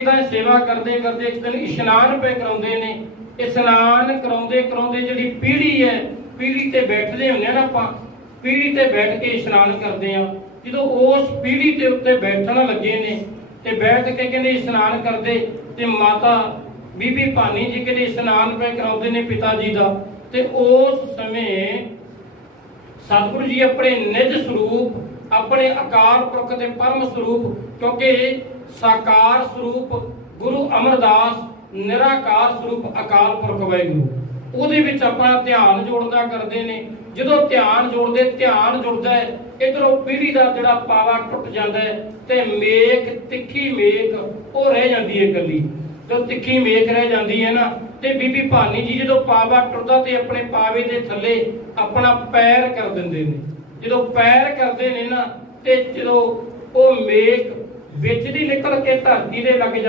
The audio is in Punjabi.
ਦਾ ਸੇਵਾ ਕਰਦੇ ਕਰਦੇ ਇੱਕ ਦਿਨ ਇਸ਼ਨਾਨ ਪਏ ਕਰਾਉਂਦੇ ਨੇ। ਇਸ਼ਨਾਨ ਕਰਾਉਂਦੇ ਕਰਾਉਂਦੇ ਜਿਹੜੀ ਪੀੜੀ ਹੈ, ਪੀੜੀ ਤੇ ਬੈਠਦੇ ਹੁੰਦੇ ਆ ਨਾ ਆਪਾਂ, ਪੀੜੀ ਤੇ ਬੈਠ ਕੇ ਇਸ਼ਨਾਨ ਕਰਦੇ ਆ। ਜਦੋਂ ਉਸ ਪੀੜੀ ਦੇ ਉੱਤੇ ਬੈਠਣ ਲੱਗੇ ਨੇ ਤੇ ਬੈਠ ਕੇ ਕਹਿੰਦੇ ਇਸ਼ਨਾਨ ਕਰਦੇ ਤੇ ਮਾਤਾ ਬੀਬੀ ਭਾਨੀ ਜੀ ਕਹਿੰਦੇ ਇਸ਼ਨਾਨ ਪਏ ਕਰਾਉਂਦੇ ਨੇ ਪਿਤਾ ਜੀ ਦਾ। ਤੇ ਉਸ ਸਮੇਂ ਸਤਿਗੁਰੂ ਜੀ ਆਪਣੇ ਨਿਜ ਸਰੂਪ, ਆਪਣੇ ਅਕਾਲ ਪੁਰਖ ਦੇ ਪਰਮ ਸਰੂਪ, ਕਿਉਂਕਿ ਸਾਕਾਰ ਸਰੂਪ ਗੁਰੂ ਅਮਰਦਾਸ, ਨਿਰਾਕਾਰ ਸਰੂਪ ਅਕਾਲ ਪੁਰਖ ਵਾਹਿਗੁਰੂ। ਉਹਦੇ ਵਿੱਚ ਆਪਣਾ ਧਿਆਨ ਜੋੜਦਾ ਕਰਦੇ ਨੇ। ਜਦੋਂ ਧਿਆਨ ਜੋੜਦੇ, ਧਿਆਨ ਜੁੜਦਾ ਹੈ, ਇਧਰੋਂ ਪੀੜੀ ਦਾ ਜਿਹੜਾ ਪਾਵਾ ਟੁੱਟ ਜਾਂਦਾ ਹੈ ਤੇ ਮੇਖ, ਤਿੱਖੀ ਮੇਖ, ਉਹ ਰਹਿ ਜਾਂਦੀ ਹੈ ਇਕੱਲੀ। ਜਦੋਂ ਤਿੱਖੀ ਮੇਖ ਰਹਿ ਜਾਂਦੀ ਹੈ ਨਾ, ਤੇ ਬੀਬੀ ਭਾਨੀ ਜੀ ਜਦੋਂ ਪਾਵਾ ਟੁੱਟਦਾ ਤੇ ਆਪਣੇ ਪਾਵੇ ਦੇ ਥੱਲੇ ਆਪਣਾ ਪੈਰ ਕਰ ਦਿੰਦੇ ਨੇ। ਜਦੋਂ ਪੈਰ ਕਰਦੇ ਨੇ ਨਾ, ਤੇ ਜਦੋਂ ਉਹ ਮੇਕ ਵਿੱਚ ਦੀ ਨਿਕਲ ਕੇ ਧਰਤੀ ਦੇ ਲੱਗ